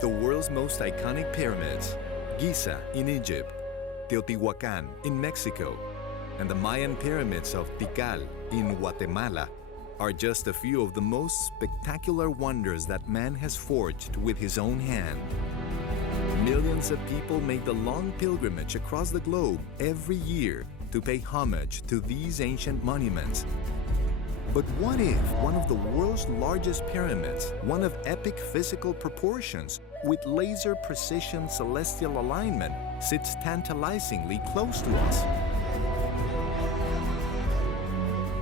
The world's most iconic pyramids, Giza in Egypt, Teotihuacan in Mexico, and the Mayan pyramids of Tikal in Guatemala are just a few of the most spectacular wonders that man has forged with his own hand. Millions of people make the long pilgrimage across the globe every year to pay homage to these ancient monuments. But what if one of the world's largest pyramids, one of epic physical proportions, with laser precision celestial alignment, sits tantalizingly close to us?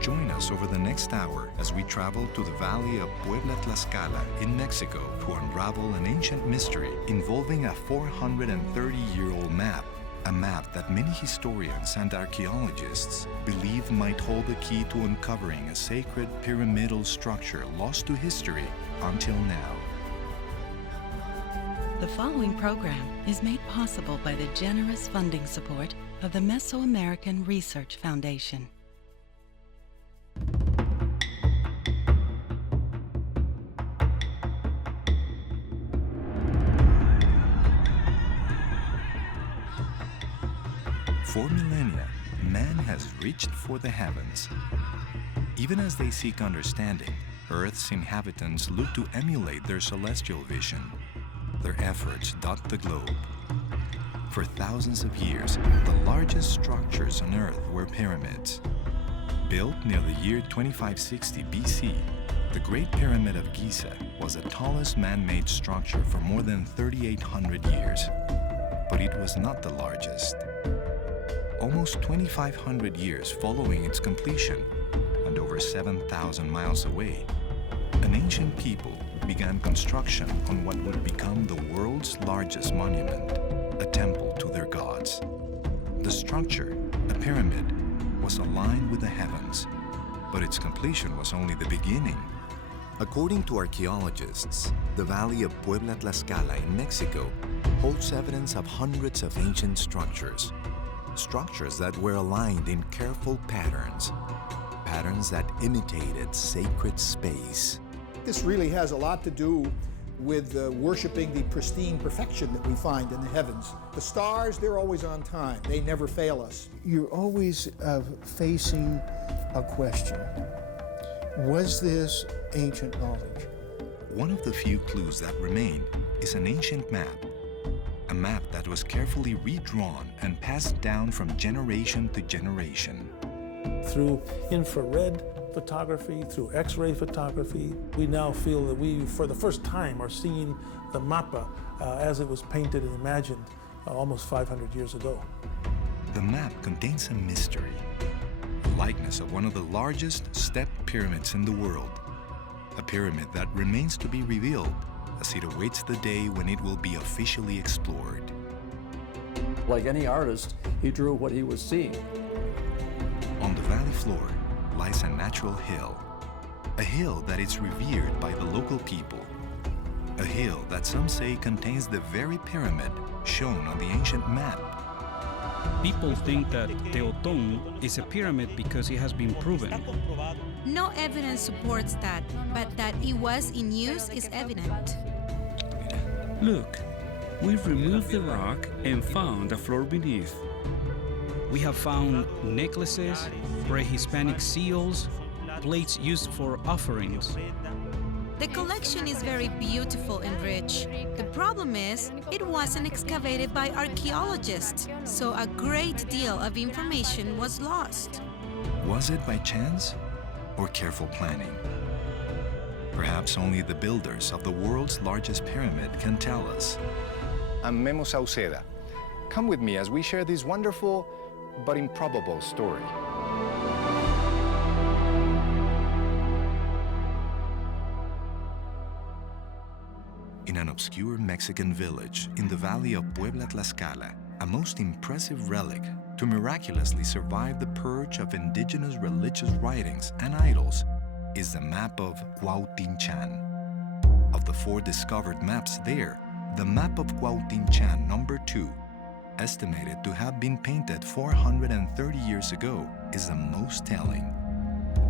Join us over the next hour as we travel to the valley of Puebla, Tlaxcala in Mexico to unravel an ancient mystery involving a 430-year-old map. A map that many historians and archaeologists believe might hold the key to uncovering a sacred pyramidal structure lost to history until now. The following program is made possible by the generous funding support of the Mesoamerican Research Foundation. For millennia, man has reached for the heavens. Even as they seek understanding, Earth's inhabitants look to emulate their celestial vision. Their efforts dot the globe. For thousands of years, the largest structures on Earth were pyramids. Built near the year 2560 BC, the Great Pyramid of Giza was the tallest man-made structure for more than 3,800 years. But it was not the largest. Almost 2,500 years following its completion, and over 7,000 miles away, an ancient people began construction on what would become the world's largest monument, a temple to their gods. The structure, a pyramid, was aligned with the heavens, but its completion was only the beginning. According to archaeologists, the valley of Puebla, Tlaxcala in Mexico holds evidence of hundreds of ancient structures. Structures that were aligned in careful patterns that imitated sacred space. This really has a lot to do with worshiping the pristine perfection that we find in the heavens. The stars, they're always on time. They never fail us. You're always facing a question. Was this ancient knowledge? One of the few clues that remain is an ancient map. A map that was carefully redrawn and passed down from generation to generation. Through infrared photography, through X-ray photography, we now feel that we, for the first time, are seeing the Mapa as it was painted and imagined almost 500 years ago. The map contains a mystery, a likeness of one of the largest step pyramids in the world, a pyramid that remains to be revealed as it awaits the day when it will be officially explored. Like any artist, he drew what he was seeing. On the valley floor lies a natural hill, a hill that is revered by the local people, a hill that some say contains the very pyramid shown on the ancient map. People think that Teotón is a pyramid because it has been proven. No evidence supports that, but that it was in use is evident. Look, we've removed the rock and found a floor beneath. We have found necklaces, pre-Hispanic seals, plates used for offerings. The collection is very beautiful and rich. The problem is, it wasn't excavated by archaeologists, so a great deal of information was lost. Was it by chance or careful planning? Perhaps only the builders of the world's largest pyramid can tell us. I'm Memo Sauceda. Come with me as we share this wonderful but improbable story. In an obscure Mexican village in the valley of Puebla, Tlaxcala, a most impressive relic to miraculously survive the purge of indigenous religious writings and idols is the Map of Cuauhtínchan. Of the 4 discovered maps there, the Map of Cuauhtínchan number 2, estimated to have been painted 430 years ago, is the most telling.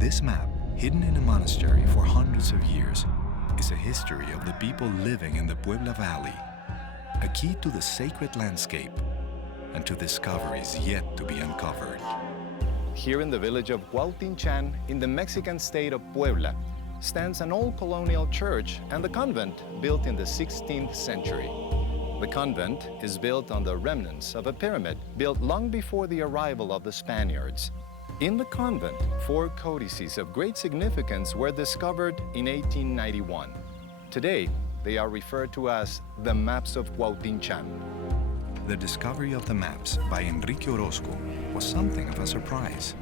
This map, hidden in a monastery for hundreds of years, is a history of the people living in the Puebla Valley, a key to the sacred landscape and to discoveries yet to be uncovered. Here in the village of Cuauhtínchan, in the Mexican state of Puebla, stands an old colonial church and the convent built in the 16th century. The convent is built on the remnants of a pyramid built long before the arrival of the Spaniards. In the convent, 4 codices of great significance were discovered in 1891. Today, they are referred to as the Maps of Cuauhtínchan. The discovery of the maps by Enrique Orozco was something of a surprise.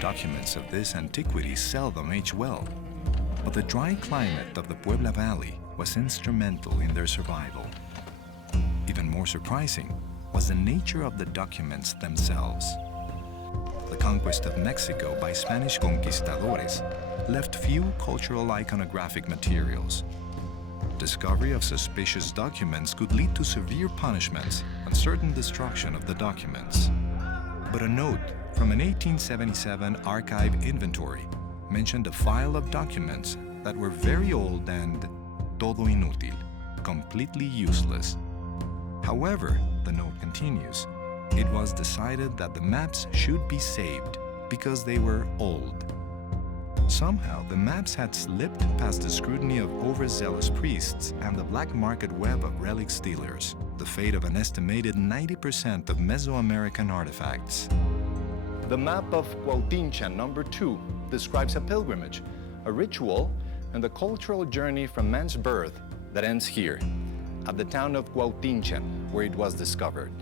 Documents of this antiquity seldom age well, but the dry climate of the Puebla Valley was instrumental in their survival. Even more surprising was the nature of the documents themselves. The conquest of Mexico by Spanish conquistadores left few cultural iconographic materials. Discovery of suspicious documents could lead to severe punishments and certain destruction of the documents. But a note from an 1877 archive inventory mentioned a file of documents that were very old and todo inútil, completely useless. However, the note continues, it was decided that the maps should be saved because they were old. Somehow, the maps had slipped past the scrutiny of overzealous priests and the black market web of relics dealers, the fate of an estimated 90% of Mesoamerican artifacts. The map of Cuauhtínchan number 2 describes a pilgrimage, a ritual, and the cultural journey from man's birth that ends here, at the town of Cuauhtínchan, where it was discovered.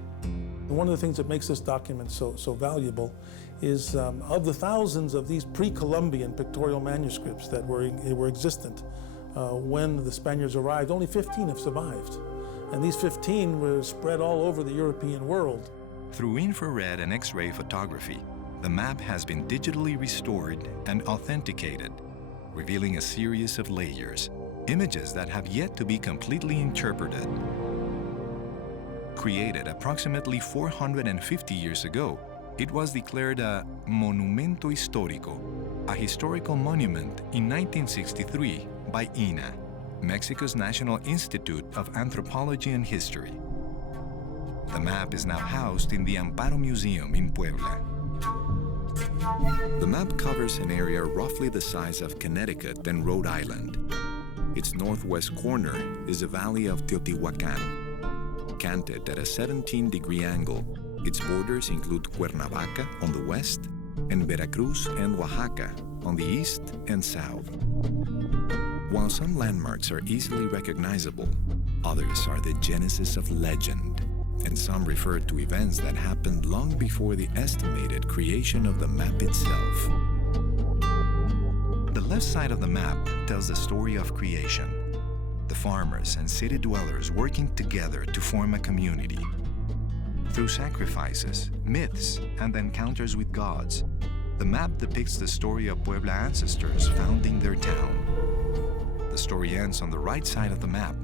One of the things that makes this document so valuable is of the thousands of these pre-Columbian pictorial manuscripts that were existent when the Spaniards arrived, only 15 have survived. And these 15 were spread all over the European world. Through infrared and X-ray photography, the map has been digitally restored and authenticated, revealing a series of layers, images that have yet to be completely interpreted. Created approximately 450 years ago, it was declared a monumento histórico, a historical monument, in 1963 by INA, Mexico's National Institute of Anthropology and History. The map is now housed in the Amparo Museum in Puebla. The map covers an area roughly the size of Connecticut and Rhode Island. Its northwest corner is the valley of Teotihuacan. Canted at a 17-degree angle, its borders include Cuernavaca on the west and Veracruz and Oaxaca on the east and south. While some landmarks are easily recognizable, others are the genesis of legend, and some refer to events that happened long before the estimated creation of the map itself. The left side of the map tells the story of creation. The farmers and city dwellers working together to form a community. Through sacrifices, myths, and encounters with gods, the map depicts the story of Puebla ancestors founding their town. The story ends on the right side of the map,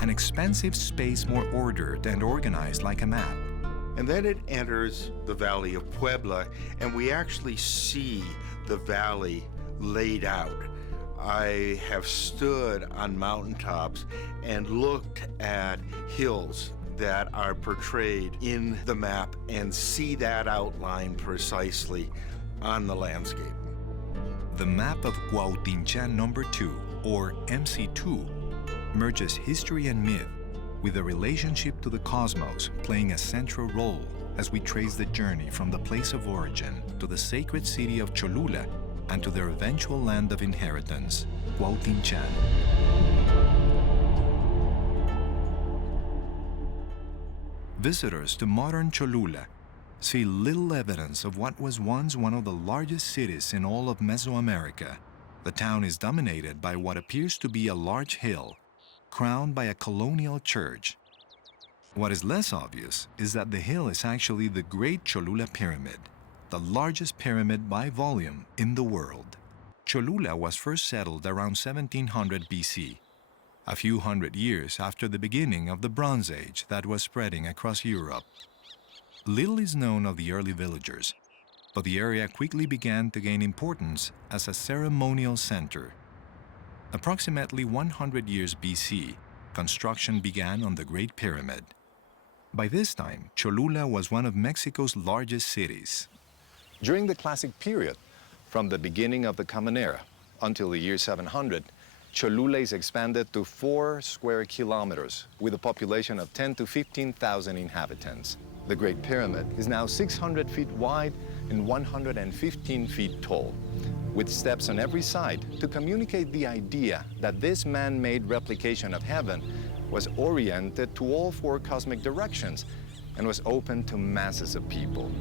an expansive space more ordered and organized like a map. And then it enters the valley of Puebla, and we actually see the valley laid out. I have stood on mountaintops and looked at hills that are portrayed in the map and see that outline precisely on the landscape. The map of Cuauhtínchan number 2, or MC2, merges history and myth with a relationship to the cosmos playing a central role as we trace the journey from the place of origin to the sacred city of Cholula and to their eventual land of inheritance, Cuauhtínchan. Visitors to modern Cholula see little evidence of what was once one of the largest cities in all of Mesoamerica. The town is dominated by what appears to be a large hill, crowned by a colonial church. What is less obvious is that the hill is actually the Great Cholula Pyramid, the largest pyramid by volume in the world. Cholula was first settled around 1700 BC, a few hundred years after the beginning of the Bronze Age that was spreading across Europe. Little is known of the early villagers, but the area quickly began to gain importance as a ceremonial center. Approximately 100 years BC, construction began on the Great Pyramid. By this time, Cholula was one of Mexico's largest cities. During the Classic period, from the beginning of the Common Era until the year 700, Cholula is expanded to 4 square kilometers with a population of 10 to 15,000 inhabitants. The Great Pyramid is now 600 feet wide and 115 feet tall, with steps on every side to communicate the idea that this man-made replication of heaven was oriented to all 4 cosmic directions and was open to masses of people.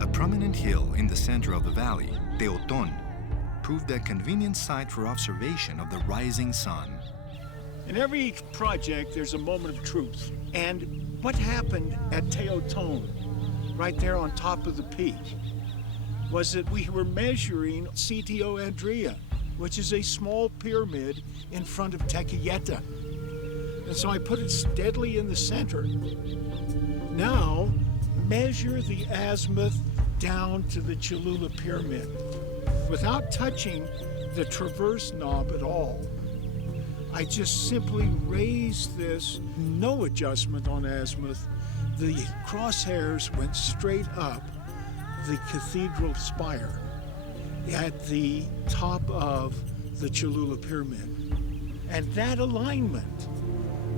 A prominent hill in the center of the valley, Teoton, proved a convenient site for observation of the rising sun. In every project, there's a moment of truth. And what happened at Teoton, right there on top of the peak, was that we were measuring Sitio Andrea, which is a small pyramid in front of Tequilleta. And so I put it steadily in the center. Now, measure the azimuth down to the Cholula Pyramid without touching the traverse knob at all. I just simply raised this, no adjustment on azimuth. The crosshairs went straight up the cathedral spire at the top of the Cholula Pyramid. And that alignment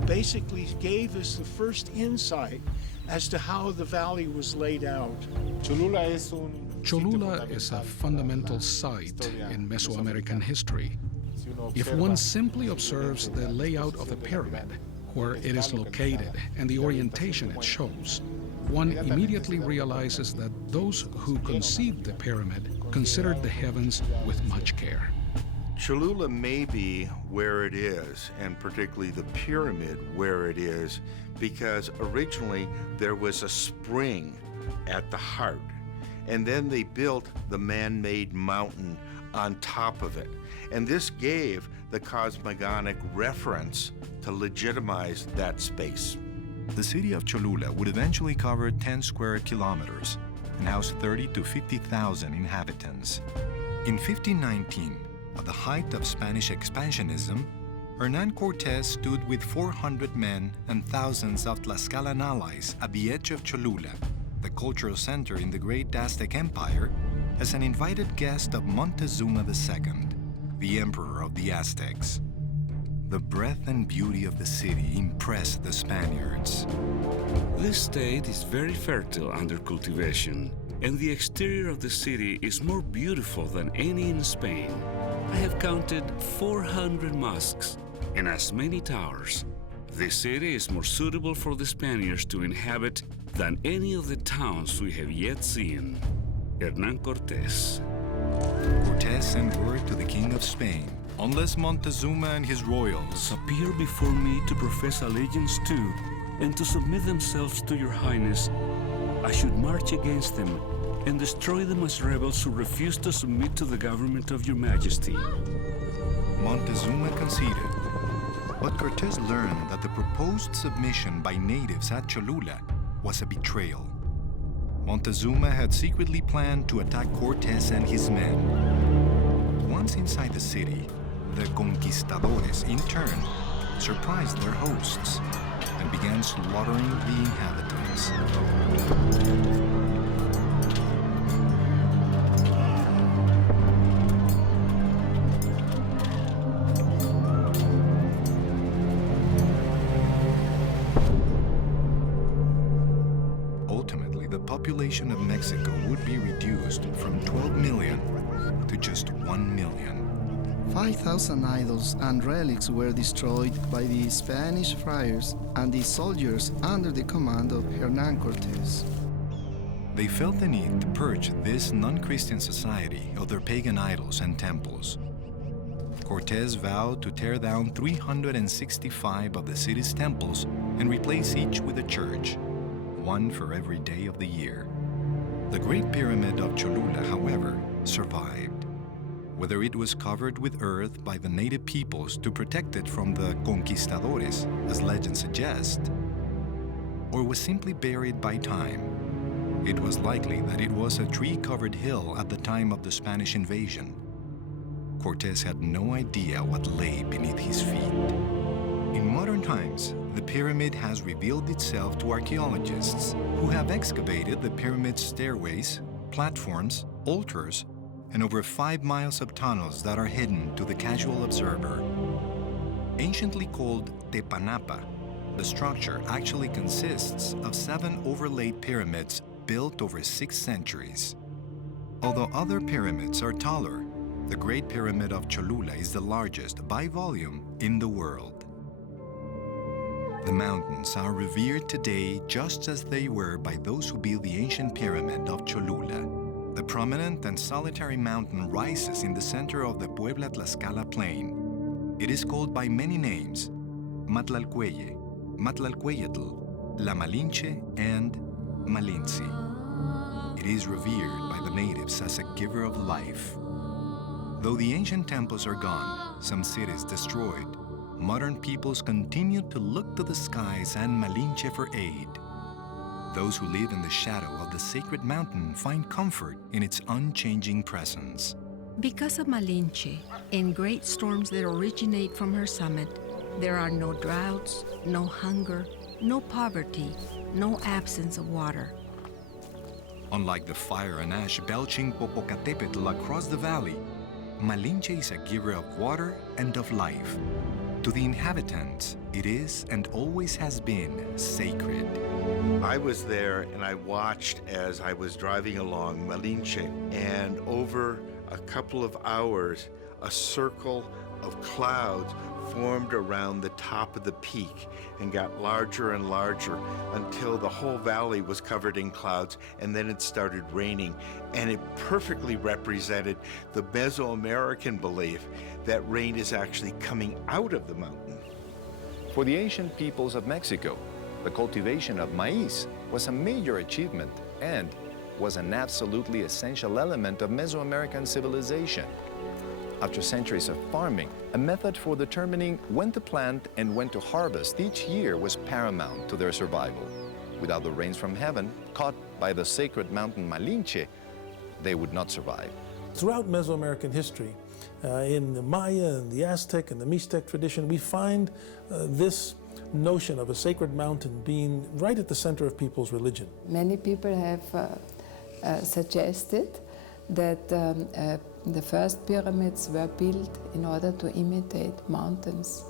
basically gave us the first insight as to how the valley was laid out. Cholula is a fundamental site in Mesoamerican history. If one simply observes the layout of the pyramid, where it is located, and the orientation it shows, one immediately realizes that those who conceived the pyramid considered the heavens with much care. Cholula may be where it is, and particularly the pyramid where it is, because originally there was a spring at the heart, and then they built the man-made mountain on top of it. And this gave the cosmogonic reference to legitimize that space. The city of Cholula would eventually cover 10 square kilometers and house 30 to 50,000 inhabitants. In 1519, at the height of Spanish expansionism, Hernán Cortés stood with 400 men and thousands of Tlaxcalan allies at the edge of Cholula, the cultural center in the great Aztec Empire, as an invited guest of Montezuma II, the emperor of the Aztecs. The breadth and beauty of the city impressed the Spaniards. This state is very fertile under cultivation, and the exterior of the city is more beautiful than any in Spain. I have counted 400 mosques and as many towers. This city is more suitable for the Spaniards to inhabit than any of the towns we have yet seen. Hernán Cortés. Cortés sent word to the King of Spain, unless Montezuma and his royals appear before me to profess allegiance to and to submit themselves to your highness, I should march against them and destroy them as rebels who refuse to submit to the government of your majesty. Montezuma conceded, but Cortés learned that the proposed submission by natives at Cholula was a betrayal. Montezuma had secretly planned to attack Cortés and his men. Once inside the city, the conquistadores, in turn, surprised their hosts and began slaughtering the inhabitants. Ultimately, the population of Mexico would be reduced from 12 million to just 1 million. 5,000 idols and relics were destroyed by the Spanish friars and the soldiers under the command of Hernán Cortés. They felt the need to purge this non-Christian society of their pagan idols and temples. Cortés vowed to tear down 365 of the city's temples and replace each with a church, one for every day of the year. The Great Pyramid of Cholula, however, survived. Whether it was covered with earth by the native peoples to protect it from the conquistadores, as legend suggests, or was simply buried by time, it was likely that it was a tree-covered hill at the time of the Spanish invasion. Cortés had no idea what lay beneath his feet. In modern times, the pyramid has revealed itself to archaeologists who have excavated the pyramid's stairways, platforms, altars, and over 5 miles of tunnels that are hidden to the casual observer. Anciently called Tepanapa, the structure actually consists of 7 overlaid pyramids built over 6 centuries. Although other pyramids are taller, the Great Pyramid of Cholula is the largest by volume in the world. The mountains are revered today just as they were by those who built the ancient pyramid of Cholula. The prominent and solitary mountain rises in the center of the Puebla-Tlaxcala plain. It is called by many names: Matlalcueye, Matlalcueyetl, La Malinche, and Malinci. It is revered by the natives as a giver of life. Though the ancient temples are gone, some cities destroyed, modern peoples continue to look to the skies and Malinche for aid. Those who live in the shadow of the sacred mountain find comfort in its unchanging presence. Because of Malinche and great storms that originate from her summit, there are no droughts, no hunger, no poverty, no absence of water. Unlike the fire and ash belching Popocatépetl across the valley, Malinche is a giver of water and of life. To the inhabitants, it is and always has been sacred. I was there and I watched as I was driving along Malinche, and over a couple of hours, a circle of clouds formed around the top of the peak and got larger and larger until the whole valley was covered in clouds, and then it started raining. And it perfectly represented the Mesoamerican belief that rain is actually coming out of the mountain. For the ancient peoples of Mexico, the cultivation of maize was a major achievement and was an absolutely essential element of Mesoamerican civilization. After centuries of farming, a method for determining when to plant and when to harvest each year was paramount to their survival. Without the rains from heaven, caught by the sacred mountain Malinche, they would not survive. Throughout Mesoamerican history, in the Maya and the Aztec and the Mixtec tradition, we find this notion of a sacred mountain being right at the center of people's religion. Many people have suggested that the first pyramids were built in order to imitate mountains.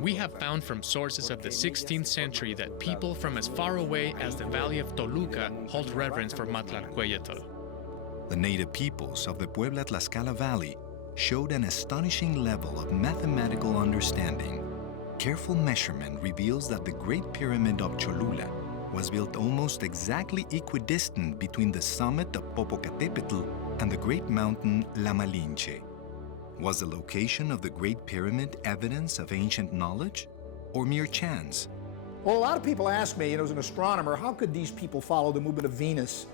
We have found from sources of the 16th century that people from as far away as the valley of Toluca hold reverence for Matlalcueyetl. The native peoples of the Puebla-Tlaxcala Valley showed an astonishing level of mathematical understanding. Careful measurement reveals that the Great Pyramid of Cholula was built almost exactly equidistant between the summit of Popocatépetl and the great mountain La Malinche. Was the location of the Great Pyramid evidence of ancient knowledge or mere chance? Well, a lot of people ask me, as an astronomer, how could these people follow the movement of Venus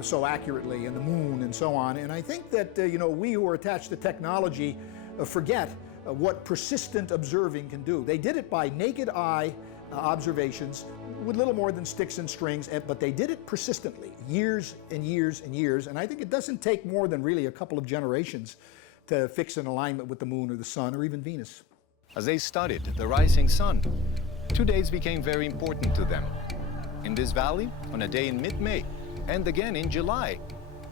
so accurately, and the moon and so on? And I think that, we who are attached to technology forget what persistent observing can do. They did it by naked eye observations with little more than sticks and strings, but they did it persistently, years and years and years. And I think it doesn't take more than really a couple of generations to fix an alignment with the moon or the sun or even Venus. As they studied the rising sun, 2 days became very important to them. In this valley, on a day in mid-May, and again in July,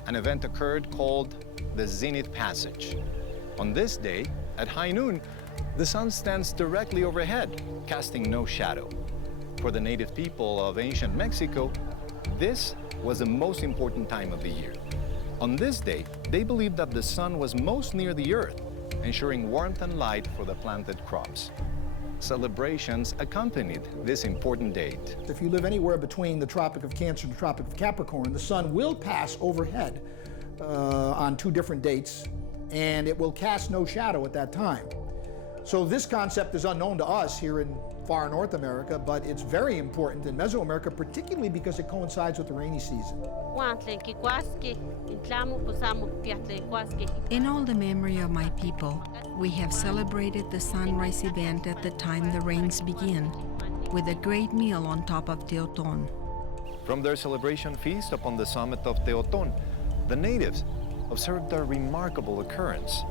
an event occurred called the Zenith Passage. On this day, at high noon, the sun stands directly overhead, casting no shadow. For the native people of ancient Mexico, this was the most important time of the year. On this day, they believed that the sun was most near the earth, ensuring warmth and light for the planted crops. Celebrations accompanied this important date. If you live anywhere between the Tropic of Cancer and the Tropic of Capricorn, the sun will pass overhead on 2 different dates, and it will cast no shadow at that time. So this concept is unknown to us here in far North America, but it's very important in Mesoamerica, particularly because it coincides with the rainy season. In all the memory of my people, we have celebrated the sunrise event at the time the rains begin, with a great meal on top of Teoton. From their celebration feast upon the summit of Teoton, the natives observed a remarkable occurrence.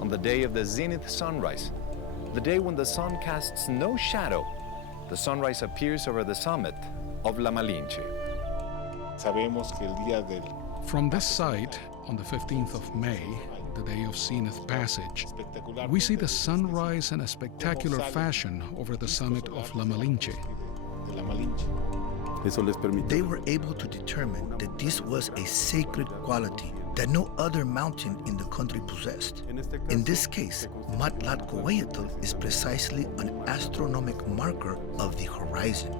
On the day of the zenith sunrise, the day when the sun casts no shadow, the sunrise appears over the summit of La Malinche. From this site, on the 15th of May, the day of zenith passage, we see the sunrise in a spectacular fashion over the summit of La Malinche. They were able to determine that this was a sacred quality that no other mountain in the country possessed. In this case, Mapa de Cuauhtínchan is precisely an astronomical marker of the horizon.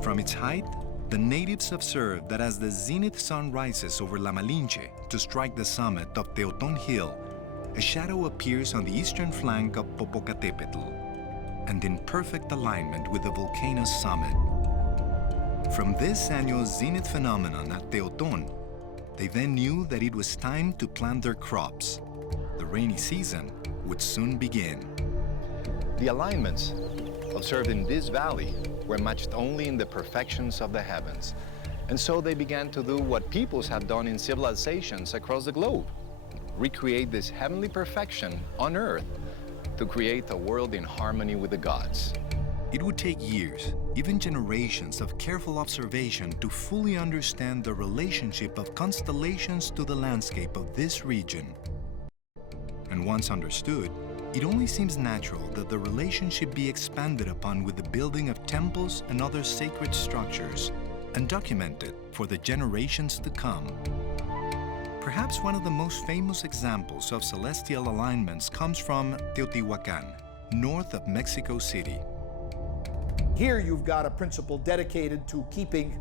From its height, the natives observed that as the zenith sun rises over La Malinche to strike the summit of Teoton Hill, a shadow appears on the eastern flank of Popocatépetl, and in perfect alignment with the volcano's summit. From this annual zenith phenomenon at Teoton, they then knew that it was time to plant their crops. The rainy season would soon begin. The alignments observed in this valley were matched only in the perfections of the heavens. And so they began to do what peoples have done in civilizations across the globe: recreate this heavenly perfection on earth to create a world in harmony with the gods. It would take years, even generations of careful observation to fully understand the relationship of constellations to the landscape of this region. And once understood, it only seems natural that the relationship be expanded upon with the building of temples and other sacred structures, and documented for the generations to come. Perhaps one of the most famous examples of celestial alignments comes from Teotihuacan, north of Mexico City. Here you've got a principle dedicated to keeping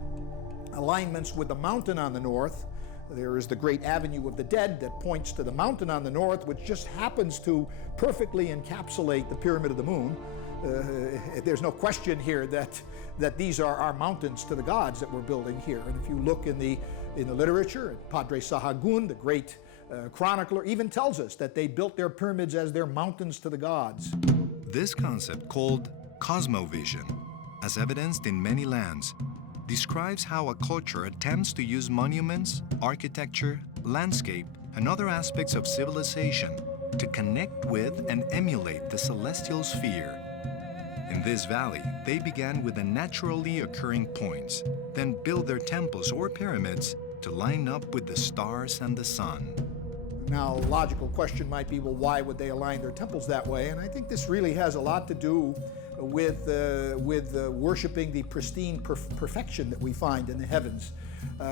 alignments with the mountain on the north. There is the great Avenue of the Dead that points to the mountain on the north, which just happens to perfectly encapsulate the Pyramid of the Moon. There's no question here that these are our mountains to the gods that we're building here. And if you look in the literature, Padre Sahagún, the great chronicler, even tells us that they built their pyramids as their mountains to the gods. This concept, called cosmovision, as evidenced in many lands, describes how a culture attempts to use monuments, architecture, landscape, and other aspects of civilization to connect with and emulate the celestial sphere. In this valley, they began with the naturally occurring points, then built their temples or pyramids to line up with the stars and the sun. Now, a logical question might be, well, why would they align their temples that way? And I think this really has a lot to do with worshiping the pristine perfection that we find in the heavens.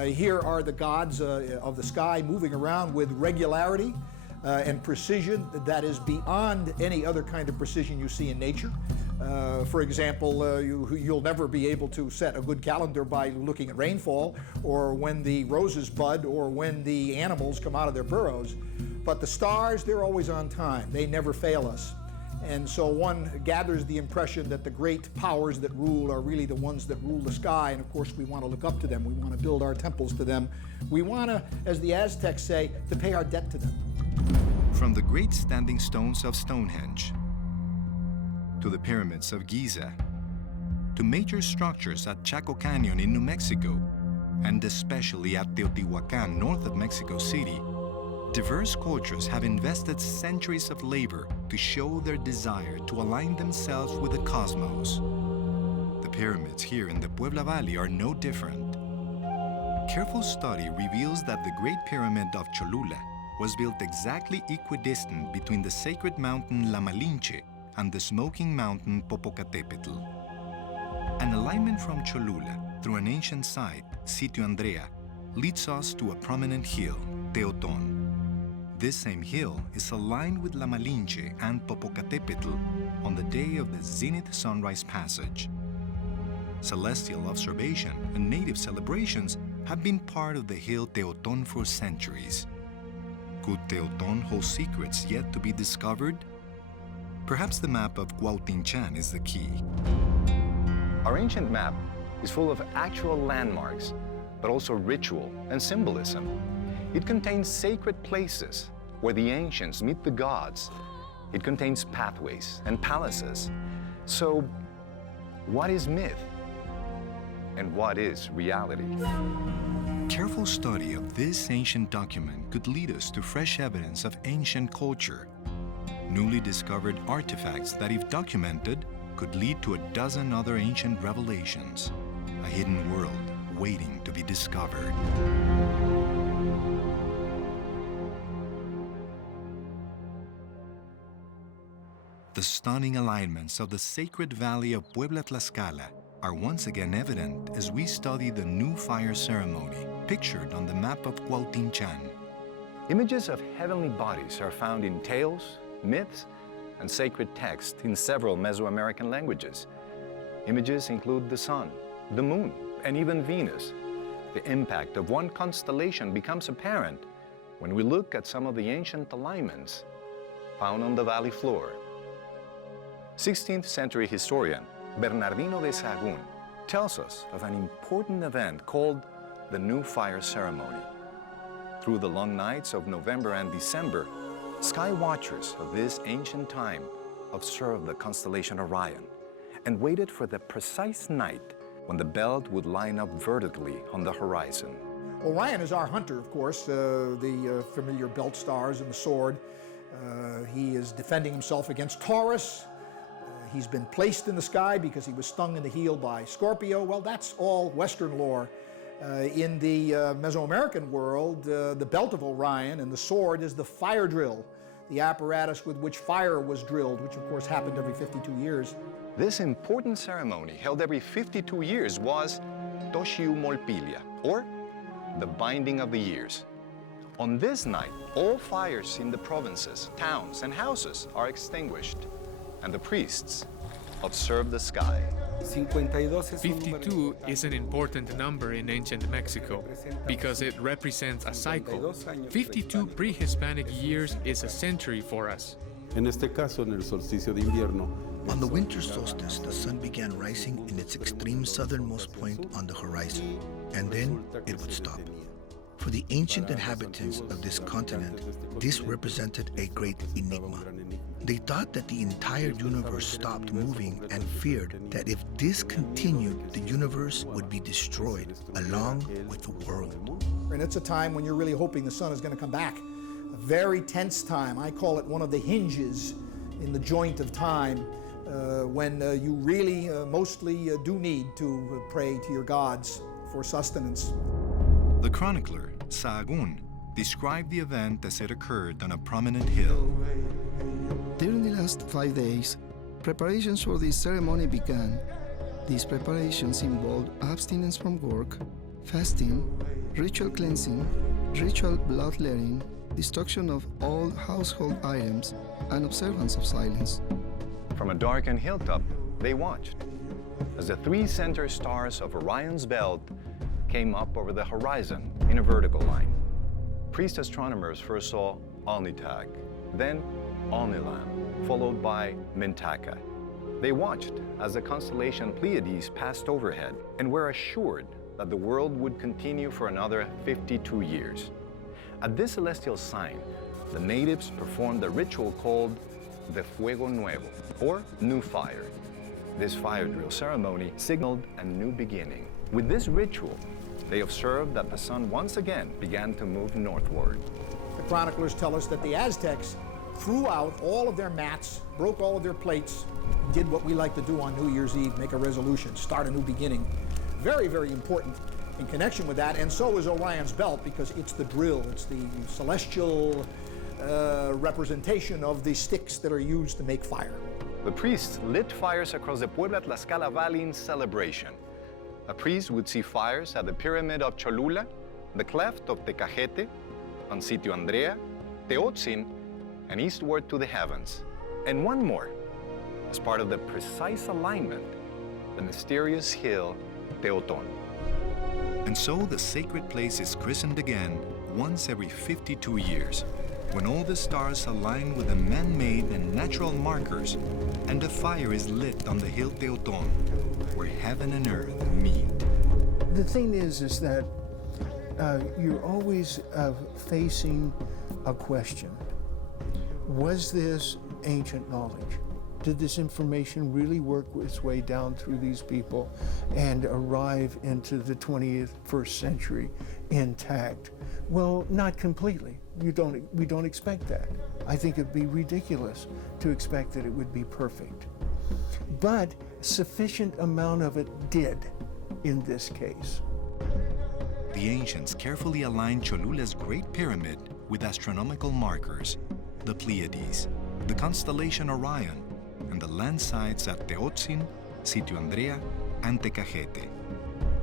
Here are the gods of the sky moving around with regularity and precision that is beyond any other kind of precision you see in nature. For example, you'll never be able to set a good calendar by looking at rainfall or when the roses bud or when the animals come out of their burrows. But the stars, they're always on time. They never fail us. And so one gathers the impression that the great powers that rule are really the ones that rule the sky. And of course, we want to look up to them. We want to build our temples to them. We want to, as the Aztecs say, to pay our debt to them. From the great standing stones of Stonehenge, to the pyramids of Giza, to major structures at Chaco Canyon in New Mexico, and especially at Teotihuacan, north of Mexico City, diverse cultures have invested centuries of labor to show their desire to align themselves with the cosmos. The pyramids here in the Puebla Valley are no different. Careful study reveals that the Great Pyramid of Cholula was built exactly equidistant between the sacred mountain La Malinche and the smoking mountain Popocatépetl. An alignment from Cholula through an ancient site, Sitio Andrea, leads us to a prominent hill, Teoton. This same hill is aligned with La Malinche and Popocatépetl on the day of the zenith sunrise passage. Celestial observation and native celebrations have been part of the hill Teoton for centuries. Could Teoton hold secrets yet to be discovered? Perhaps the map of Cuauhtínchan is the key. Our ancient map is full of actual landmarks, but also ritual and symbolism. It contains sacred places where the ancients meet the gods. It contains pathways and palaces. So, what is myth? And what is reality? Careful study of this ancient document could lead us to fresh evidence of ancient culture, newly discovered artifacts that, if documented, could lead to a dozen other ancient revelations, a hidden world waiting to be discovered. The stunning alignments of the sacred valley of Puebla Tlaxcala are once again evident as we study the new fire ceremony pictured on the map of Cuauhtínchan. Images of heavenly bodies are found in tales, myths, and sacred texts in several Mesoamerican languages. Images include the sun, the moon, and even Venus. The impact of one constellation becomes apparent when we look at some of the ancient alignments found on the valley floor. 16th century historian Bernardino de Sahagún tells us of an important event called the New Fire Ceremony. Through the long nights of November and December, sky watchers of this ancient time observed the constellation Orion and waited for the precise night when the belt would line up vertically on the horizon. Orion is our hunter, of course, the familiar belt stars and the sword. He is defending himself against Taurus. He's been placed in the sky because he was stung in the heel by Scorpio. Well, that's all Western lore. In the Mesoamerican world, the belt of Orion and the sword is the fire drill, the apparatus with which fire was drilled, which of course happened every 52 years. This important ceremony, held every 52 years, was Toshiumolpilia, or the binding of the years. On this night, all fires in the provinces, towns, and houses are extinguished, and the priests observe the sky. 52 is an important number in ancient Mexico because it represents a cycle. 52 pre-Hispanic years is a century for us. En este caso, en el solsticio de invierno, on the winter solstice, the sun began rising in its extreme southernmost point on the horizon, and then it would stop. For the ancient inhabitants of this continent, this represented a great enigma. They thought that the entire universe stopped moving and feared that if this continued, the universe would be destroyed along with the world. And it's a time when you're really hoping the sun is going to come back. A very tense time. I call it one of the hinges in the joint of time when you really mostly do need to pray to your gods for sustenance. The chronicler, Sahagún, described the event as it occurred on a prominent hill. During the last 5 days, preparations for this ceremony began. These preparations involved abstinence from work, fasting, ritual cleansing, ritual bloodletting, destruction of all household items, and observance of silence. From a darkened hilltop, they watched as the three center stars of Orion's belt came up over the horizon in a vertical line. Priest astronomers first saw Alnitak, then Alnilam, followed by Mintaka. They watched as the constellation Pleiades passed overhead and were assured that the world would continue for another 52 years. At this celestial sign, the natives performed a ritual called the Fuego Nuevo, or New Fire. This fire drill ceremony signaled a new beginning. With this ritual, they observed that the sun once again began to move northward. The chroniclers tell us that the Aztecs threw out all of their mats, broke all of their plates, did what we like to do on New Year's Eve, make a resolution, start a new beginning. Very, very important in connection with that, and so is Orion's belt because it's the drill, it's the celestial representation of the sticks that are used to make fire. The priests lit fires across the Puebla Tlaxcala Valley in celebration. A priest would see fires at the pyramid of Cholula, the cleft of Tecajete, on Sitio Andrea, Teotzin, and eastward to the heavens. And one more, as part of the precise alignment, the mysterious hill Teoton. And so the sacred place is christened again once every 52 years, when all the stars align with the man-made and natural markers, and a fire is lit on the hill Teoton, where heaven and earth meet. The thing is that you're always facing a question. Was this ancient knowledge? Did this information really work its way down through these people and arrive into the 21st century intact? Well, not completely. We don't expect that. I think it'd be ridiculous to expect that it would be perfect. But sufficient amount of it did in this case. The ancients carefully aligned Cholula's Great Pyramid with astronomical markers, the Pleiades, the constellation Orion, and the land sites at Teotzin, Sitio Andrea, and Tecajete.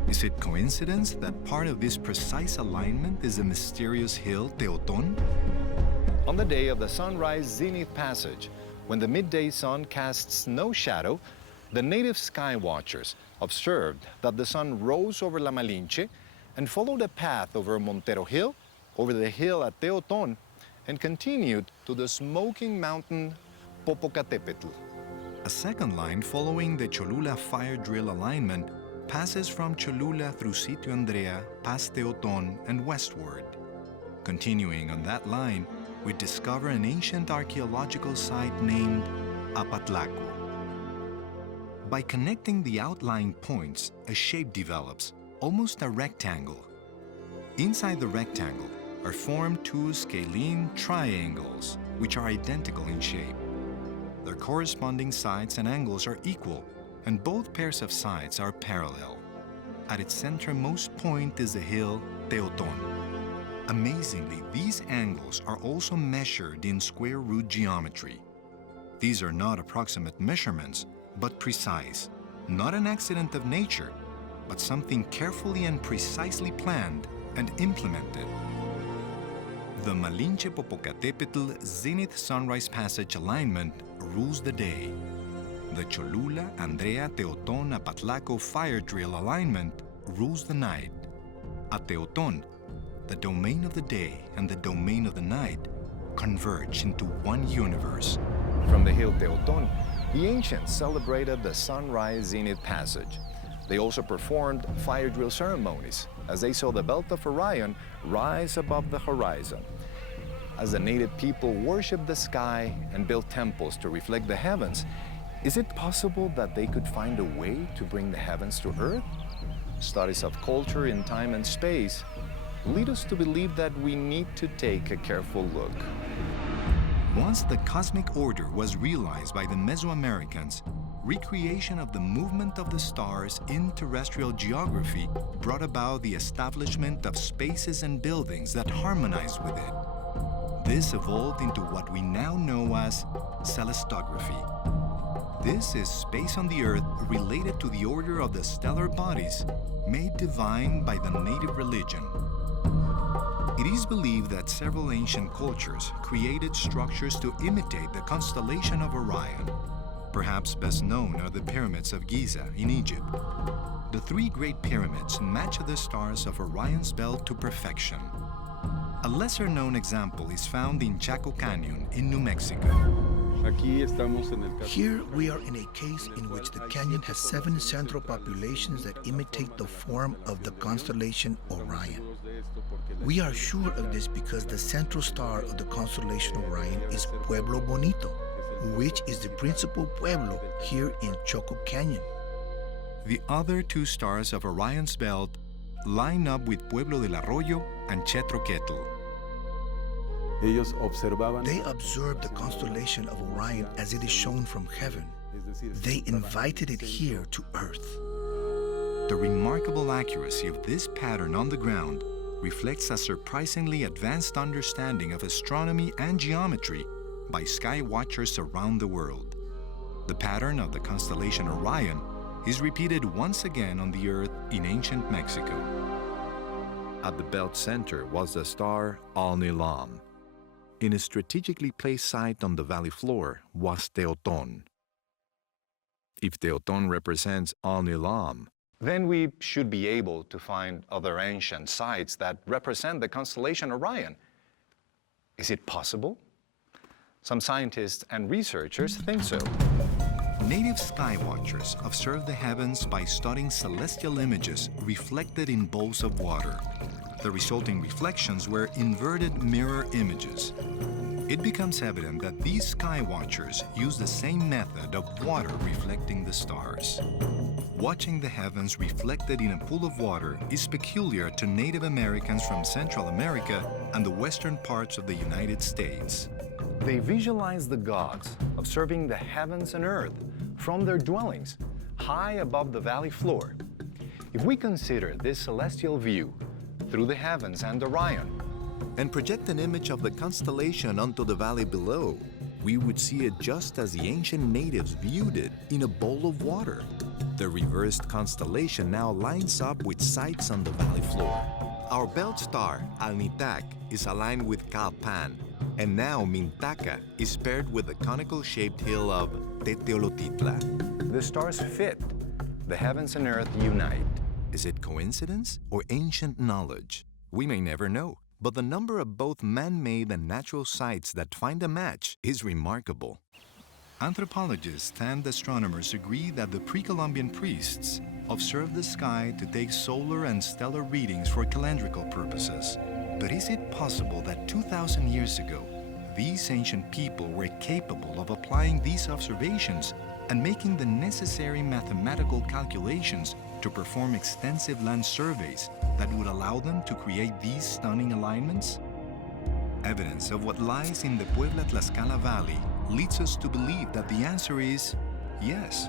Is it coincidence that part of this precise alignment is the mysterious hill Teoton? On the day of the sunrise zenith passage, when the midday sun casts no shadow, the native sky watchers observed that the sun rose over La Malinche and followed a path over Montero Hill, over the hill at Teoton, and continued to the smoking mountain Popocatépetl. A second line following the Cholula fire drill alignment passes from Cholula through Sitio Andrea, past Teoton, and westward. Continuing on that line, we discover an ancient archaeological site named Apatlaco. By connecting the outlying points, a shape develops, almost a rectangle. Inside the rectangle are formed two scalene triangles, which are identical in shape. Their corresponding sides and angles are equal, and both pairs of sides are parallel. At its centermost point is the hill Teoton. Amazingly, these angles are also measured in square root geometry. These are not approximate measurements, but precise, not an accident of nature, but something carefully and precisely planned and implemented. The Malinche Popocatépetl Zenith Sunrise Passage alignment rules the day. The Cholula, Andrea, Teoton, Apatlaco fire drill alignment rules the night. At Teoton, the domain of the day and the domain of the night converge into one universe. From the hill Teoton, the ancients celebrated the sunrise zenith passage. They also performed fire drill ceremonies as they saw the belt of Orion rise above the horizon. As the native people worshiped the sky and built temples to reflect the heavens, is it possible that they could find a way to bring the heavens to earth? Studies of culture in time and space lead us to believe that we need to take a careful look. Once the cosmic order was realized by the Mesoamericans, recreation of the movement of the stars in terrestrial geography brought about the establishment of spaces and buildings that harmonized with it. This evolved into what we now know as celestography. This is space on the Earth related to the order of the stellar bodies, made divine by the native religion. It is believed that several ancient cultures created structures to imitate the constellation of Orion. Perhaps best known are the pyramids of Giza in Egypt. The three great pyramids match the stars of Orion's belt to perfection. A lesser-known example is found in Chaco Canyon in New Mexico. Here we are in a case in which the canyon has 7 central populations that imitate the form of the constellation Orion. We are sure of this because the central star of the constellation Orion is Pueblo Bonito, which is the principal pueblo here in Choco Canyon. The other two stars of Orion's belt line up with Pueblo del Arroyo and Chetroquetl. They observed the constellation of Orion as it is shown from heaven. They invited it here to Earth. The remarkable accuracy of this pattern on the ground reflects a surprisingly advanced understanding of astronomy and geometry by sky watchers around the world. The pattern of the constellation Orion is repeated once again on the Earth in ancient Mexico. At the belt center was the star Al-Nilam. In a strategically placed site on the valley floor was Teoton. If Teoton represents Al-Nilam, then we should be able to find other ancient sites that represent the constellation Orion. Is it possible? Some scientists and researchers think so. Native sky watchers observe the heavens by studying celestial images reflected in bowls of water. The resulting reflections were inverted mirror images. it becomes evident that these sky watchers use the same method of water reflecting the stars. Watching the heavens reflected in a pool of water is peculiar to Native Americans from Central America and the western parts of the United States. They visualize the gods observing the heavens and earth from their dwellings, high above the valley floor. If we consider this celestial view through the heavens and Orion, and project an image of the constellation onto the valley below, we would see it just as the ancient natives viewed it, in a bowl of water. The reversed constellation now lines up with sites on the valley floor. Our belt star, Alnitak, is aligned with Calpan, and now Mintaka is paired with the conical-shaped hill of Teteolotitla. the stars fit, the heavens and earth unite. Is it coincidence or ancient knowledge? We may never know, but the number of both man-made and natural sites that find a match is remarkable. Anthropologists and astronomers agree that the pre-Columbian priests observed the sky to take solar and stellar readings for calendrical purposes. But is it possible that 2,000 years ago, these ancient people were capable of applying these observations and making the necessary mathematical calculations to perform extensive land surveys that would allow them to create these stunning alignments? Evidence of what lies in the Puebla-Tlaxcala Valley leads us to believe that the answer is yes.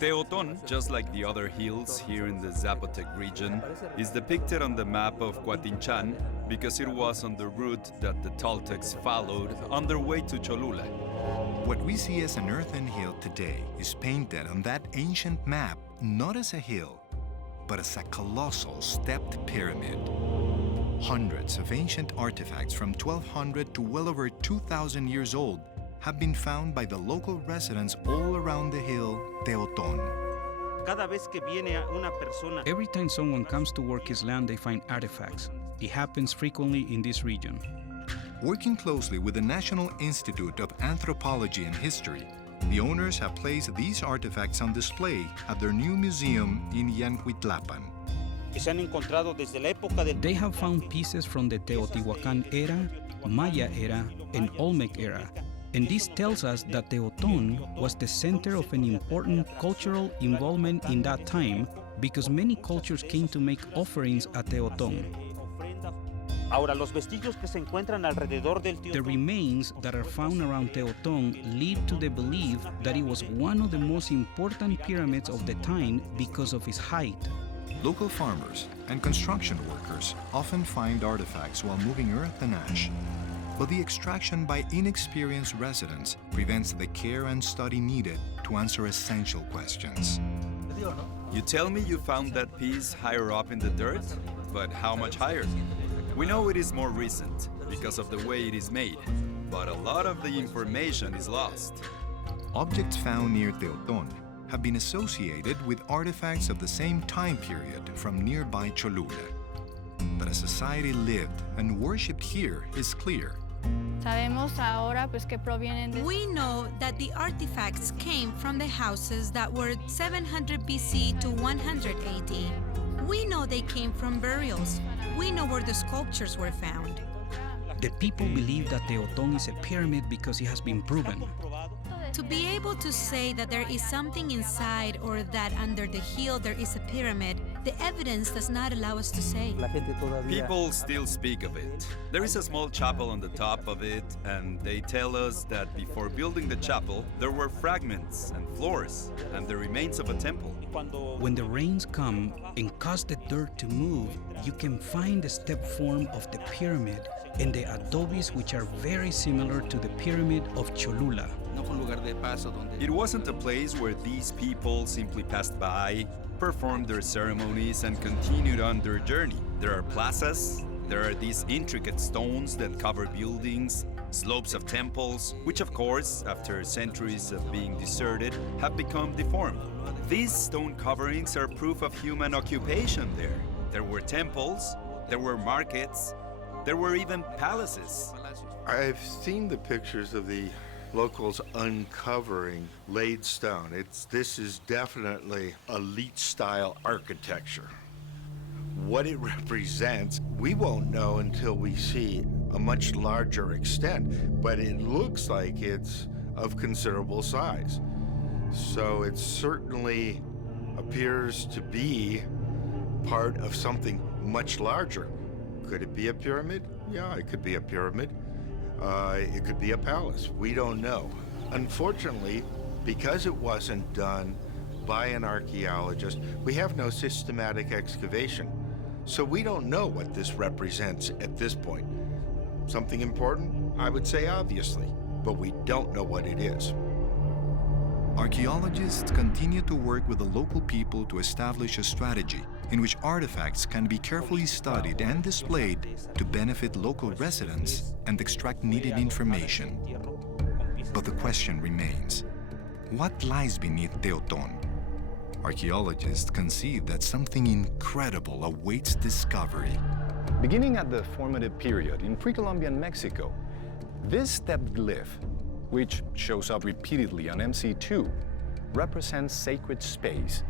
Teoton, just like the other hills here in the Zapotec region, is depicted on the map of Cuauhtínchan because it was on the route that the Toltecs followed on their way to Cholula. What we see as an earthen hill today is painted on that ancient map not as a hill, but as a colossal stepped pyramid. Hundreds of ancient artifacts from 1200 to well over 2,000 years old have been found by the local residents all around the hill Teoton. Every time someone comes to work his land, they find artifacts. It happens frequently in this region. Working closely with the National Institute of Anthropology and History, the owners have placed these artifacts on display at their new museum in Yancuitlapan. They have found pieces from the Teotihuacan era, Maya era, and Olmec era. And this tells us that Teoton was the center of an important cultural involvement in that time because many cultures came to make offerings at Teoton. The remains that are found around Teoton lead to the belief that it was one of the most important pyramids of the time because of its height. Local farmers and construction workers often find artifacts while moving earth and ash. But the extraction by inexperienced residents prevents the care and study needed to answer essential questions. You tell me you found that piece higher up in the dirt, but how much higher? We know it is more recent because of the way it is made, but a lot of the information is lost. Objects found near Teoton have been associated with artifacts of the same time period from nearby Cholula. That a society lived and worshipped here is clear. We know that the artifacts came from the houses that were 700 BC to 100 AD. We know they came from burials. We know where the sculptures were found. The people believe that Teoton is a pyramid because it has been proven. To be able to say that there is something inside or that under the hill there is a pyramid, the evidence does not allow us to say. People still speak of it. There is a small chapel on the top of it, and they tell us that before building the chapel, there were fragments and floors and the remains of a temple. When the rains come and cause the dirt to move, you can find the step form of the pyramid and the adobes, which are very similar to the pyramid of Cholula. It wasn't a place where these people simply passed by, performed their ceremonies, and continued on their journey. There are plazas, there are these intricate stones that cover buildings, slopes of temples, which of course, after centuries of being deserted, have become deformed. These stone coverings are proof of human occupation there. There were temples, there were markets, there were even palaces. I've seen the pictures of the locals uncovering laid stone. This is definitely elite style architecture. what it represents, we won't know until we see a much larger extent, but it looks like it's of considerable size. So it certainly appears to be part of something much larger. Could it be a pyramid? Yeah, it could be a pyramid. It could be a palace. We don't know. Unfortunately, because it wasn't done by an archaeologist, we have no systematic excavation. So we don't know what this represents at this point. Something important? I would say obviously, but we don't know what it is. Archaeologists continue to work with the local people to establish a strategy in which artifacts can be carefully studied and displayed to benefit local residents and extract needed information. But the question remains, what lies beneath Teoton? Archaeologists conceive that something incredible awaits discovery. Beginning at the formative period in pre-Columbian Mexico, this stepped glyph, which shows up repeatedly on MC2, represents sacred space,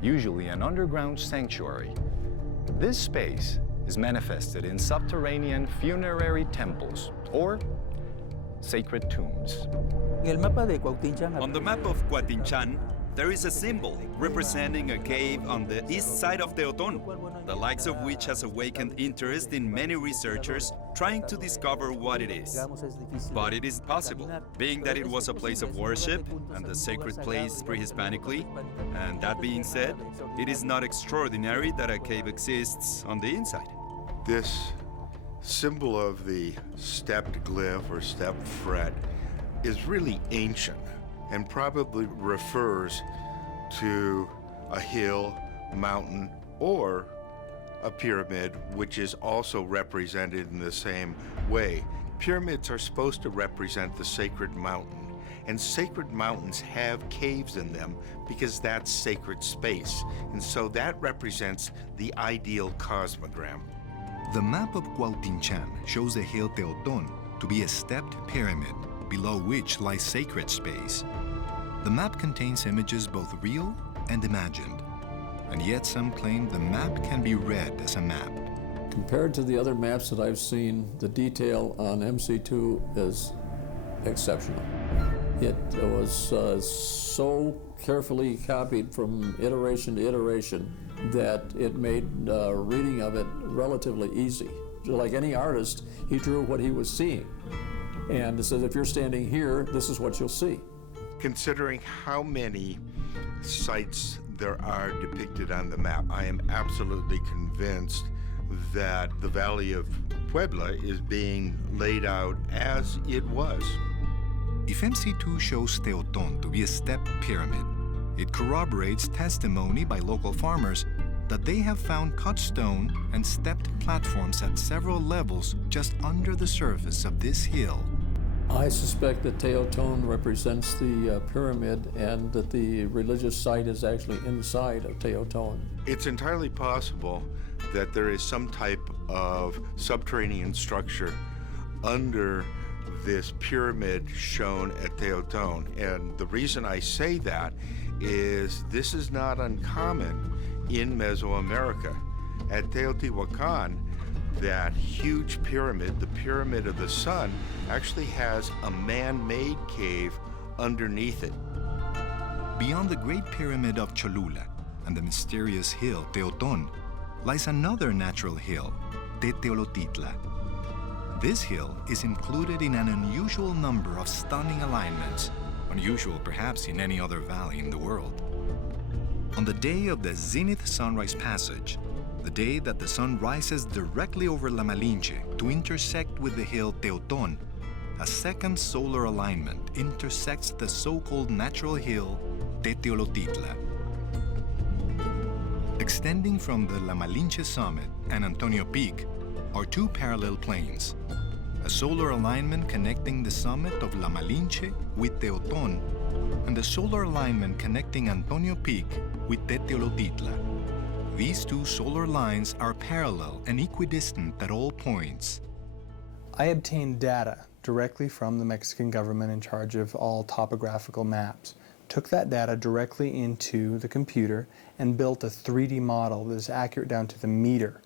usually an underground sanctuary. This space is manifested in subterranean funerary temples or sacred tombs. On the map of Cuauhtínchan, there is a symbol representing a cave on the east side of Teoton, the likes of which has awakened interest in many researchers trying to discover what it is. But it is possible, being that it was a place of worship and a sacred place pre-Hispanically, and that being said, it is not extraordinary that a cave exists on the inside. This symbol of the stepped glyph or stepped fret is really ancient and probably refers to a hill, mountain, or a pyramid, which is also represented in the same way. Pyramids are supposed to represent the sacred mountain, and sacred mountains have caves in them because that's sacred space, and so that represents the ideal cosmogram. The map of Cuauhtínchan shows the hill Teoton to be a stepped pyramid, below which lies sacred space. The map contains images both real and imagined, and yet some claim the map can be read as a map. Compared to the other maps that I've seen, the detail on MC2 is exceptional. It was so carefully copied from iteration to iteration that it made reading of it relatively easy. Like any artist, he drew what he was seeing. And it says, if you're standing here, this is what you'll see. Considering how many sites there are depicted on the map, I am absolutely convinced that the Valley of Puebla is being laid out as it was. If MC2 shows Teoton to be a stepped pyramid, it corroborates testimony by local farmers that they have found cut stone and stepped platforms at several levels just under the surface of this hill. I suspect that Teoton represents the pyramid and that the religious site is actually inside of Teoton. It's entirely possible that there is some type of subterranean structure under this pyramid shown at Teoton. And the reason I say that is this is not uncommon in Mesoamerica. At Teotihuacan, that huge pyramid, the Pyramid of the Sun, actually has a man-made cave underneath it. Beyond the Great Pyramid of Cholula and the mysterious hill Teoton lies another natural hill, Teteolotitla. This hill is included in an unusual number of stunning alignments, unusual perhaps in any other valley in the world. On the day of the Zenith Sunrise Passage, the day that the sun rises directly over La Malinche to intersect with the hill Teoton, a second solar alignment intersects the so-called natural hill Teteolotitla. Extending from the La Malinche summit and Antonio Peak are two parallel planes, a solar alignment connecting the summit of La Malinche with Teoton, and a solar alignment connecting Antonio Peak with Teteolotitla. These two solar lines are parallel and equidistant at all points. I obtained data directly from the Mexican government in charge of all topographical maps took that data directly into the computer and built a 3D model that is accurate down to the meter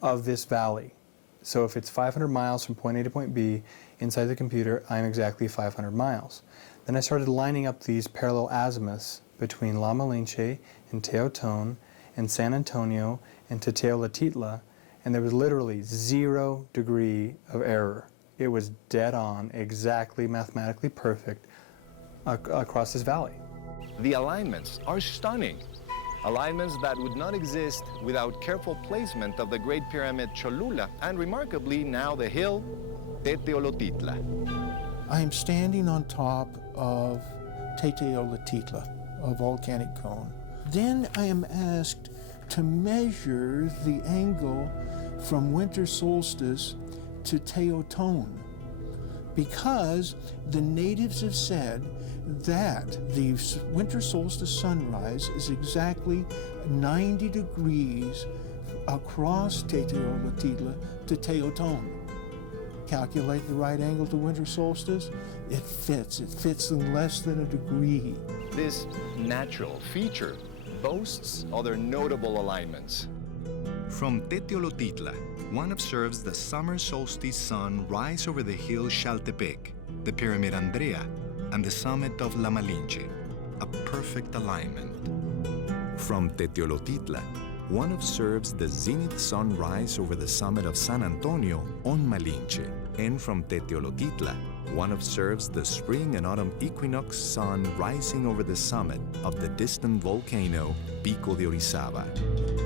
of this valley. So if it's 500 miles from point A to point B, inside the computer, I'm exactly 500 miles. Then I started lining up these parallel azimuths between La Malinche and Teotón and San Antonio and Teotitla, and there was literally 0 degree of error. It was dead on, exactly mathematically perfect across this valley. The alignments are stunning. Alignments that would not exist without careful placement of the Great Pyramid Cholula and, remarkably, now the hill Teotitla. I am standing on top of Teotitla, a volcanic cone. Then I am asked to measure the angle from winter solstice to Teotón, because the natives have said that the winter solstice sunrise is exactly 90 degrees across Teotitla to Teotón. Calculate the right angle to winter solstice, it fits in less than a degree. This natural feature boasts other notable alignments. From Teotitla, one observes the summer solstice sun rise over the hill Xaltepec, the pyramid Andrea, and the summit of La Malinche, a perfect alignment. From Teotitla, one observes the zenith sun rise over the summit of San Antonio on Malinche, and from Teotitla, one observes the spring and autumn equinox sun rising over the summit of the distant volcano Pico de Orizaba.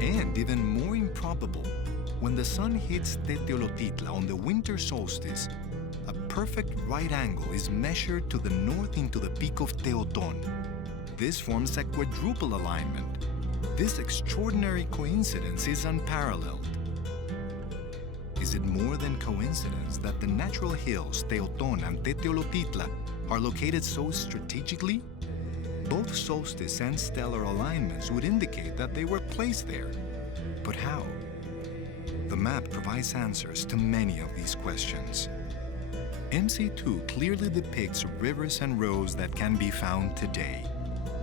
And even more improbable, when the sun hits Teotitla on the winter solstice, a perfect right angle is measured to the north into the peak of Teotón. This forms a quadruple alignment. This extraordinary coincidence is unparalleled. Is it more than coincidence that the natural hills Teotón and Teotitla are located so strategically? Both solstice and stellar alignments would indicate that they were placed there. But how? The map provides answers to many of these questions. MC2 clearly depicts rivers and roads that can be found today.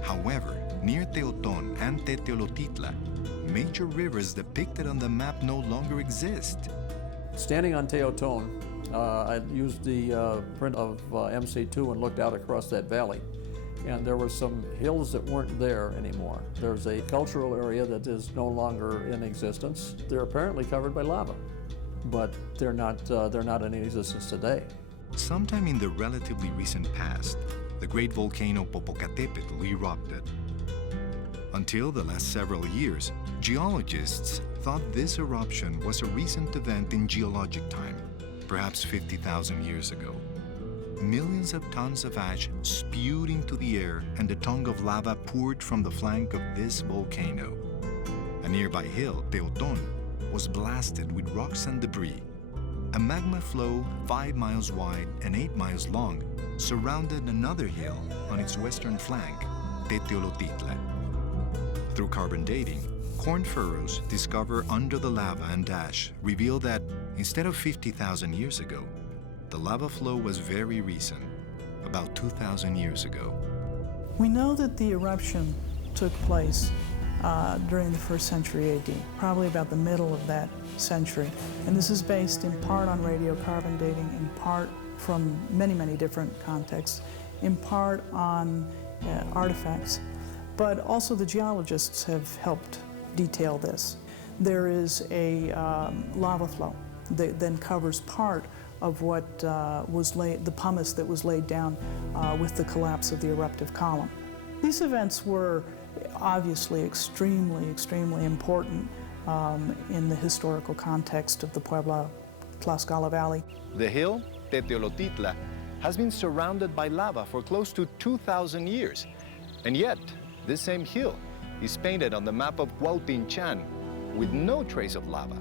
However, near Teotón and Teotitla, major rivers depicted on the map no longer exist. Standing on Teotón, I used the print of MC2 and looked out across that valley. And there were some hills that weren't there anymore. There's a cultural area that is no longer in existence. They're apparently covered by lava, but they're not in existence today. Sometime in the relatively recent past, the great volcano Popocatépetl erupted. Until the last several years, geologists thought this eruption was a recent event in geologic time, perhaps 50,000 years ago. Millions of tons of ash spewed into the air and a tongue of lava poured from the flank of this volcano. A nearby hill, Teotón, was blasted with rocks and debris. A magma flow 5 miles wide and 8 miles long surrounded another hill on its western flank, Teotitla. Through carbon dating, corn furrows discovered under the lava and ash reveal that instead of 50,000 years ago, the lava flow was very recent, about 2,000 years ago. We know that the eruption took place during the 1st century AD, probably about the middle of that century. And this is based in part on radiocarbon dating, in part from many, many different contexts, in part on artifacts. But also the geologists have helped detail this. There is a lava flow that then covers part of what was laid, the pumice that was laid down with the collapse of the eruptive column. These events were obviously extremely, extremely important in the historical context of the Puebla-Tlaxcala Valley. The hill, Teotitla, has been surrounded by lava for close to 2,000 years. And yet, this same hill is painted on the map of Cuauhtínchan with no trace of lava.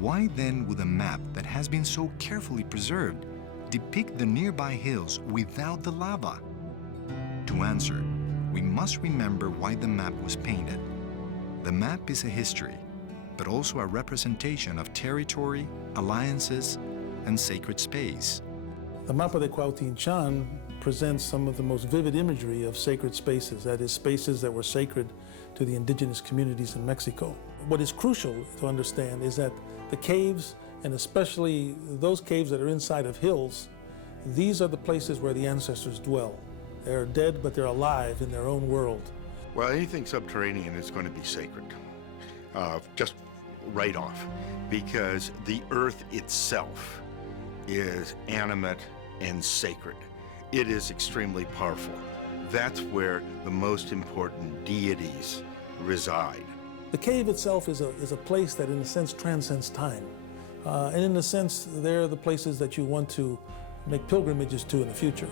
Why then would a map that has been so carefully preserved depict the nearby hills without the lava? To answer, we must remember why the map was painted. The map is a history, but also a representation of territory, alliances, and sacred space. The Mapa de Cuauhtínchan presents some of the most vivid imagery of sacred spaces, that is, spaces that were sacred to the indigenous communities in Mexico. What is crucial to understand is that the caves, and especially those caves that are inside of hills, these are the places where the ancestors dwell. They're dead, but they're alive in their own world. Well, anything subterranean is going to be sacred, just right off, because the earth itself is animate and sacred. It is extremely powerful. That's where the most important deities reside. The cave itself is a place that, in a sense, transcends time. And in a sense, they're the places that you want to make pilgrimages to in the future.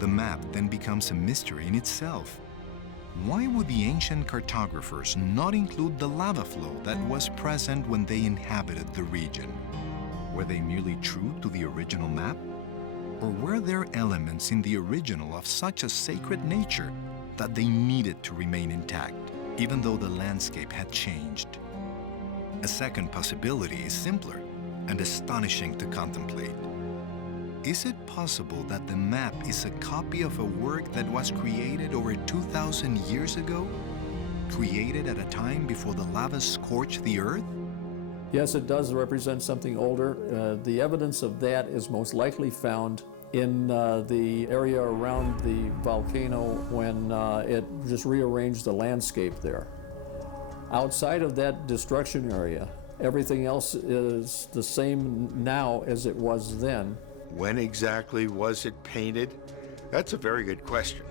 The map then becomes a mystery in itself. Why would the ancient cartographers not include the lava flow that was present when they inhabited the region? Were they merely true to the original map? Or were there elements in the original of such a sacred nature that they needed to remain intact, even though the landscape had changed? A second possibility is simpler and astonishing to contemplate. Is it possible that the map is a copy of a work that was created over 2,000 years ago? Created at a time before the lava scorched the earth? Yes, it does represent something older. The evidence of that is most likely found in the area around the volcano when it just rearranged the landscape there. Outside of that destruction area, everything else is the same now as it was then. When exactly was it painted? That's a very good question.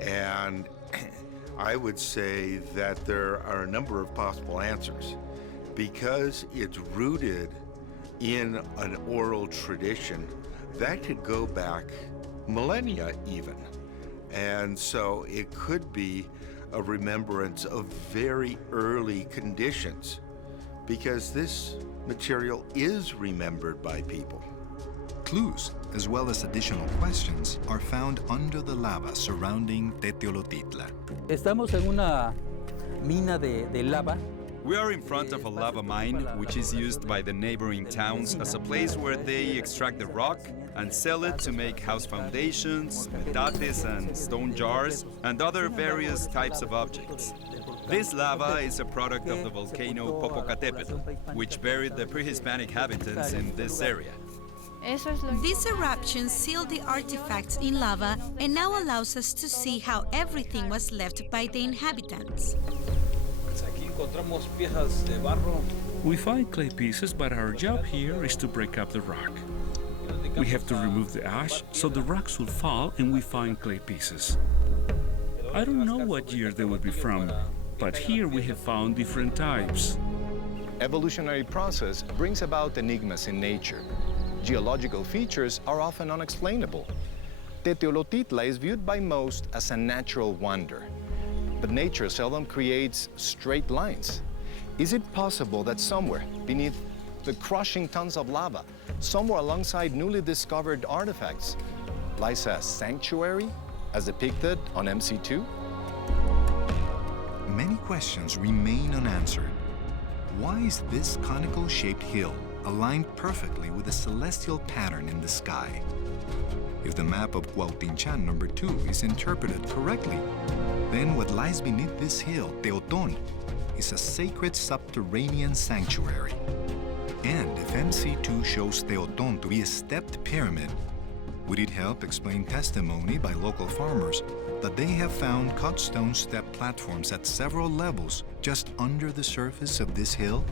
And I would say that there are a number of possible answers. Because it's rooted in an oral tradition, that could go back millennia even. And so it could be a remembrance of very early conditions, because this material is remembered by people. Clues, as well as additional questions, are found under the lava surrounding Teteolotitla. Estamos en una mina de lava. We are in front of a lava mine, which is used by the neighboring towns as a place where they extract the rock and sell it to make house foundations, metates and stone jars, and other various types of objects. This lava is a product of the volcano Popocatépetl, which buried the pre-Hispanic inhabitants in this area. This eruption sealed the artifacts in lava and now allows us to see how everything was left by the inhabitants. We find clay pieces, but our job here is to break up the rock. We have to remove the ash so the rocks will fall and we find clay pieces. I don't know what year they would be from, but here we have found different types. Evolutionary process brings about enigmas in nature. Geological features are often unexplainable. Teteolotitla is viewed by most as a natural wonder, but nature seldom creates straight lines. Is it possible that somewhere beneath the crushing tons of lava, somewhere alongside newly discovered artifacts, lies a sanctuary as depicted on MC2? Many questions remain unanswered. Why is this conical-shaped hill aligned perfectly with the celestial pattern in the sky? If the map of Cuauhtínchan II is interpreted correctly, then what lies beneath this hill, Teotón, is a sacred subterranean sanctuary. And if MC2 shows Teotón to be a stepped pyramid, would it help explain testimony by local farmers that they have found cut stone step platforms at several levels just under the surface of this hill?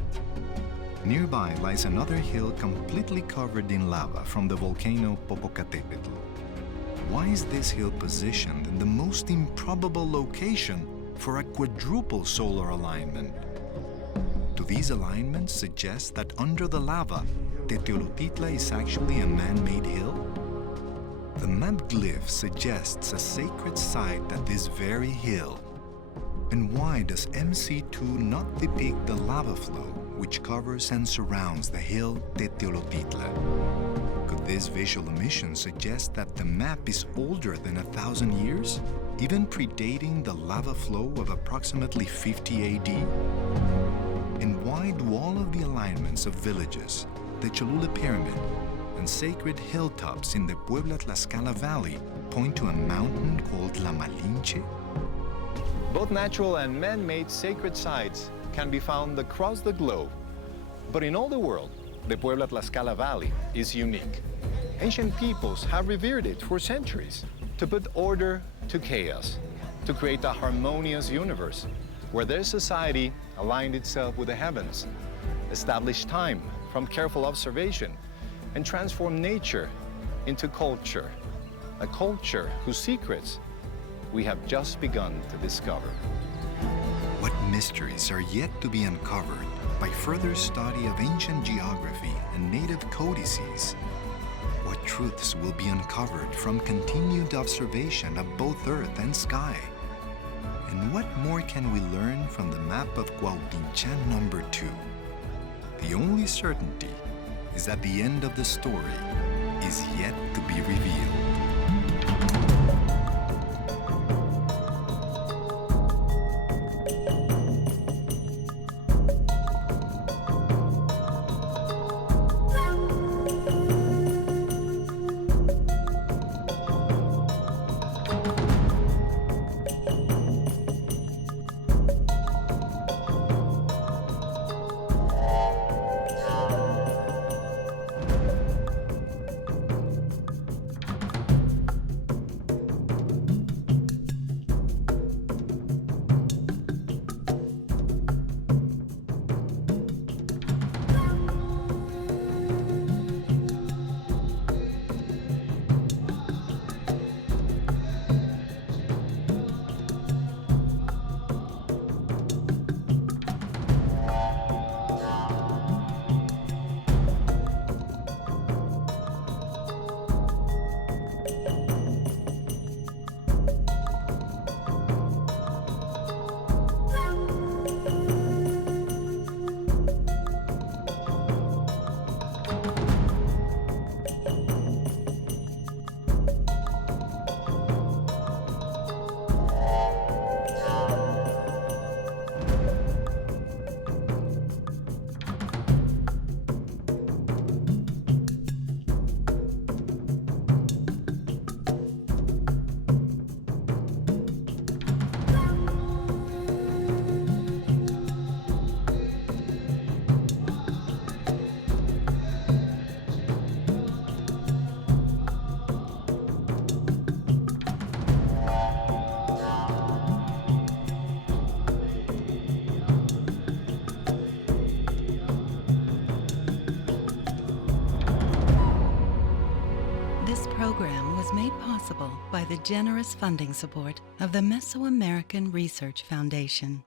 Nearby lies another hill completely covered in lava from the volcano Popocatépetl. Why is this hill positioned in the most improbable location for a quadruple solar alignment? Do these alignments suggest that under the lava, Teteolotitla is actually a man-made hill? The map glyph suggests a sacred site at this very hill. And why does MC2 not depict the lava flow which covers and surrounds the hill Teteolotitla? Could this visual omission suggest that the map is older than 1,000 years, even predating the lava flow of approximately 50 AD? And why do all of the alignments of villages, the Cholula Pyramid, and and sacred hilltops in the Puebla-Tlaxcala Valley point to a mountain called La Malinche? Both natural and man-made sacred sites can be found across the globe. But in all the world, the Puebla-Tlaxcala Valley is unique. Ancient peoples have revered it for centuries to put order to chaos, to create a harmonious universe where their society aligned itself with the heavens, established time from careful observation, and transformed nature into culture, a culture whose secrets we have just begun to discover. What mysteries are yet to be uncovered by further study of ancient geography and native codices? What truths will be uncovered from continued observation of both earth and sky? And what more can we learn from the Map of Cuauhtínchan #2? The only certainty is that the end of the story is yet to be revealed. This program was made possible by the generous funding support of the Mesoamerican Research Foundation.